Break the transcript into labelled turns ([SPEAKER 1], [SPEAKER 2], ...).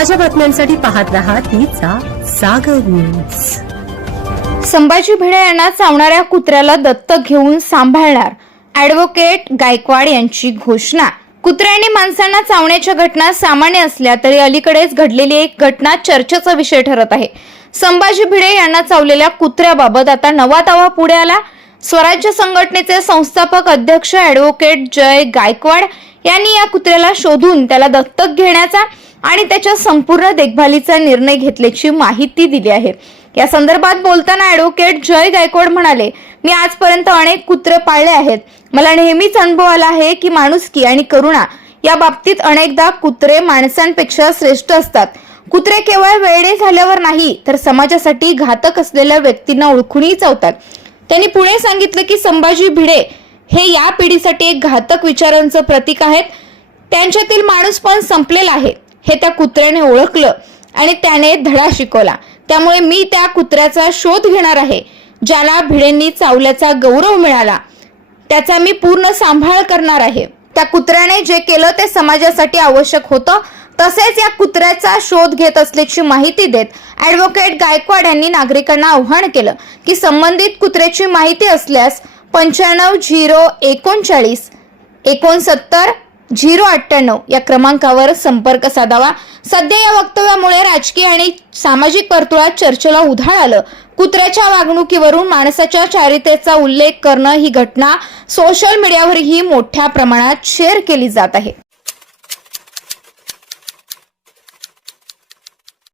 [SPEAKER 1] ताज्या बातम्यांसाठी पाहत रहा तिचा सागर न्यूज
[SPEAKER 2] संभाजी भिडे यांना चावणाऱ्या कुत्र्याला दत्तक घेऊन सांभाळणार ॲडव्होकेट गायकवाड यांची घोषणा. कुत्र्यांनी माणसांना चावण्याच्या घटना सामान्य असल्या तरी अलीकडेच घडलेली एक घटना चर्चेचा विषय ठरत आहे. संभाजी भिडे यांना चावलेल्या कुत्र्याबाबत आता नवा दावा पुढे आला. स्वराज्य संघटनेचे संस्थापक अध्यक्ष ॲडव्होकेट जय गायकवाड यांनी या कुत्र्याला शोधून त्याला दत्तक घेण्याचा आणि त्याच्या संपूर्ण देखभालीचा निर्णय घेतल्याची माहिती दिली आहे. या संदर्भात बोलताना ॲडव्होकेट जय गायकवाड म्हणाले मी आजपर्यंत अनेक कुत्रे पाळले आहेत. मला नेहमीच अनुभव आला आहे की माणुसकी आणि करुणा या बाबतीत अनेकदा कुत्रे माणसांपेक्षा श्रेष्ठ असतात. कुत्रे केवळ वेडे झाल्यावर नाही तर समाजासाठी घातक असलेल्या व्यक्तींना ओळखूनही चावतात. त्यांनी पुढे सांगितलं की संभाजी भिडे हे या पिढीसाठी एक घातक विचारांचं प्रतीक आहेत. त्यांच्यातील माणूस पण संपलेला आहे. हे त्या कुत्र्याने ओळखलं आणि त्याने धडा शिकवला. त्यामुळे मी त्या कुत्र्याचा शोध घेणार आहे ज्याला भिडेंनी चावल्याचा गौरव मिळाला. त्याचा मी पूर्ण सांभाळ करणार आहे. त्या कुत्र्याने जे केलं ते समाजासाठी आवश्यक होतं. तसेच या कुत्र्याचा शोध घेत असल्याची माहिती देत ॲडव्होकेट गायकवाड यांनी नागरिकांना आव्हान केलं की संबंधित कुत्र्याची माहिती असल्यास पंच्याण्णव झिरो एकोणचाळीस एकोणसत्तर झिरो अठ्ठ्याण्णव या क्रमांकावर संपर्क साधावा. सध्या या वक्तव्यामुळे राजकीय आणि सामाजिक वर्तुळात चर्चेला उधाळ आलं. कुत्र्याच्या वागणुकीवरून माणसाच्या चारित्र्याचा उल्लेख करणं ही घटना सोशल मीडियावरही मोठ्या प्रमाणात शेअर केली जात आहे.